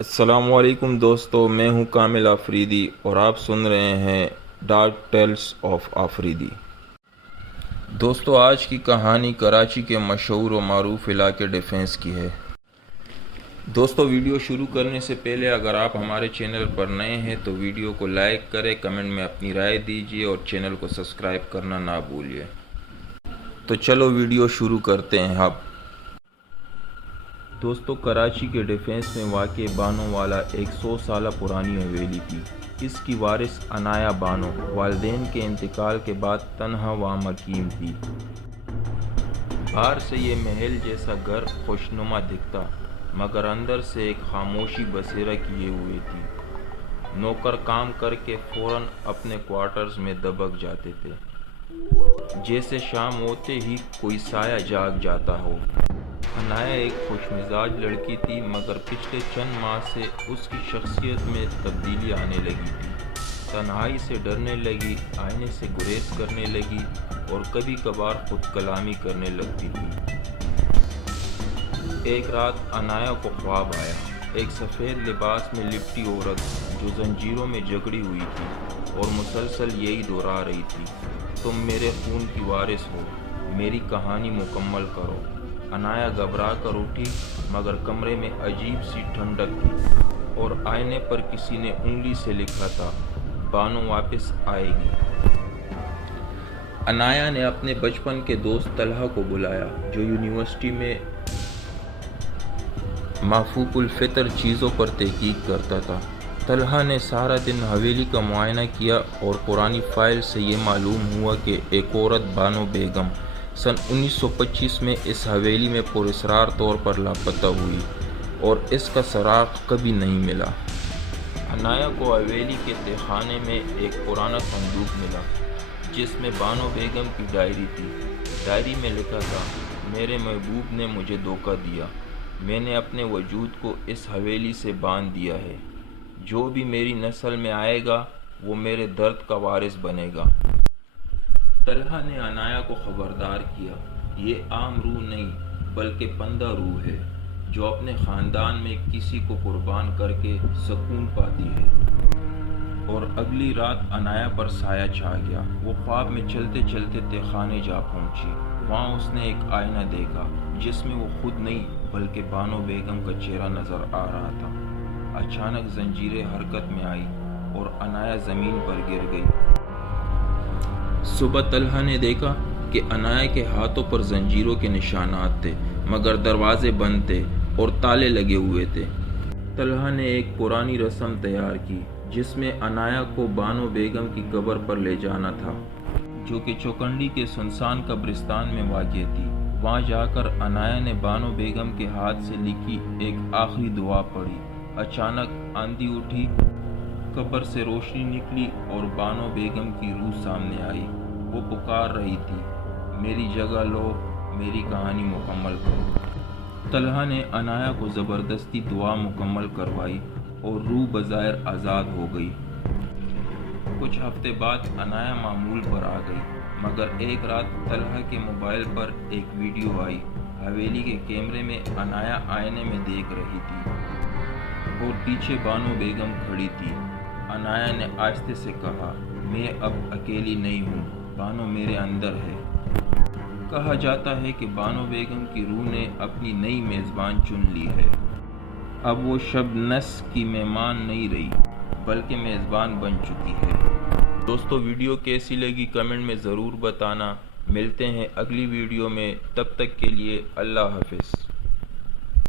السلام علیکم دوستو، میں ہوں کامل آفریدی اور آپ سن رہے ہیں ڈارک ٹیلز آف آفریدی۔ دوستو، آج کی کہانی کراچی کے مشہور و معروف علاقے ڈیفنس کی ہے۔ دوستو، ویڈیو شروع کرنے سے پہلے اگر آپ ہمارے چینل پر نئے ہیں تو ویڈیو کو لائک کریں، کمنٹ میں اپنی رائے دیجیے اور چینل کو سبسکرائب کرنا نہ بھولیے۔ تو چلو ویڈیو شروع کرتے ہیں۔ اب دوستو، کراچی کے ڈیفنس میں واقع بانو والا ایک 100 سالہ پرانی حویلی تھی۔ اس کی وارث عنایہ بانو والدین کے انتقال کے بعد تنہا و مقیم تھی۔ باہر سے یہ محل جیسا گھر خوشنما دکھتا، مگر اندر سے ایک خاموشی بسیرا کیے ہوئے تھی۔ نوکر کام کر کے فوراً اپنے کوارٹرز میں دبک جاتے تھے، جیسے شام ہوتے ہی کوئی سایہ جاگ جاتا ہو۔ عنایہ ایک خوش مزاج لڑکی تھی، مگر پچھلے چند ماہ سے اس کی شخصیت میں تبدیلی آنے لگی تھی۔ تنہائی سے ڈرنے لگی، آئینے سے گریز کرنے لگی اور کبھی کبھار خود کلامی کرنے لگتی تھی۔ ایک رات عنایہ کو خواب آیا، ایک سفید لباس میں لپٹی عورت جو زنجیروں میں جکڑی ہوئی تھی اور مسلسل یہی دہرا رہی تھی، تم میرے خون کی وارث ہو، میری کہانی مکمل کرو۔ عنایہ گھبرا کر اٹھی، مگر کمرے میں عجیب سی ٹھنڈک تھی اور آئینے پر کسی نے انگلی سے لکھا تھا، بانو واپس آئے گی۔ عنایہ نے اپنے بچپن کے دوست طلحہ کو بلایا، جو یونیورسٹی میں مافوق الفطر چیزوں پر تحقیق کرتا تھا۔ طلحہ نے سارا دن حویلی کا معائنہ کیا اور پرانی فائل سے یہ معلوم ہوا کہ ایک عورت بانو بیگم سن 1925 میں اس حویلی میں پراسرار طور پر لاپتہ ہوئی اور اس کا سراغ کبھی نہیں ملا۔ عنایہ کو حویلی کے تہخانے میں ایک پرانا صندوق ملا، جس میں بانو بیگم کی ڈائری تھی۔ ڈائری میں لکھا تھا، میرے محبوب نے مجھے دھوکہ دیا، میں نے اپنے وجود کو اس حویلی سے باندھ دیا ہے، جو بھی میری نسل میں آئے گا وہ میرے درد کا وارث بنے گا۔ طلحہ نے عنایہ کو خبردار کیا، یہ عام روح نہیں بلکہ پندہ روح ہے، جو اپنے خاندان میں کسی کو قربان کر کے سکون پاتی ہے۔ اور اگلی رات عنایہ پر سایہ چھا گیا۔ وہ خواب میں چلتے چلتے تہخانے جا پہنچی۔ وہاں اس نے ایک آئینہ دیکھا، جس میں وہ خود نہیں بلکہ بانو بیگم کا چہرہ نظر آ رہا تھا۔ اچانک زنجیریں حرکت میں آئی اور عنایہ زمین پر گر گئی۔ صبح طلحہ نے دیکھا کہ عنایہ کے ہاتھوں پر زنجیروں کے نشانات تھے، مگر دروازے بند تھے اور تالے لگے ہوئے تھے۔ طلحہ نے ایک پرانی رسم تیار کی، جس میں عنایہ کو بانو بیگم کی قبر پر لے جانا تھا، جو کہ چوکنڈی کے سنسان قبرستان میں واقع تھی۔ وہاں جا کر عنایہ نے بانو بیگم کے ہاتھ سے لکھی ایک آخری دعا پڑھی۔ اچانک آندھی اٹھی، قبر سے روشنی نکلی اور بانو بیگم کی روح سامنے آئی۔ وہ پکار رہی تھی، میری جگہ لو، میری کہانی مکمل کرو۔ طلحہ نے عنایہ کو زبردستی دعا مکمل کروائی اور روح بظاہر آزاد ہو گئی۔ کچھ ہفتے بعد عنایہ معمول پر آ گئی، مگر ایک رات طلحہ کے موبائل پر ایک ویڈیو آئی۔ حویلی کے کیمرے میں عنایہ آئینے میں دیکھ رہی تھی اور پیچھے بانو بیگم کھڑی تھی۔ عنایہ نے آہستہ سے کہا، میں اب اکیلی نہیں ہوں، بانو میرے اندر ہے۔ کہا جاتا ہے کہ بانو بیگم کی روح نے اپنی نئی میزبان چن لی ہے۔ اب وہ شب نس کی مہمان نہیں رہی بلکہ میزبان بن چکی ہے۔ دوستو، ویڈیو کیسی لگی کمنٹ میں ضرور بتانا۔ ملتے ہیں اگلی ویڈیو میں، تب تک کے لیے اللہ حافظ۔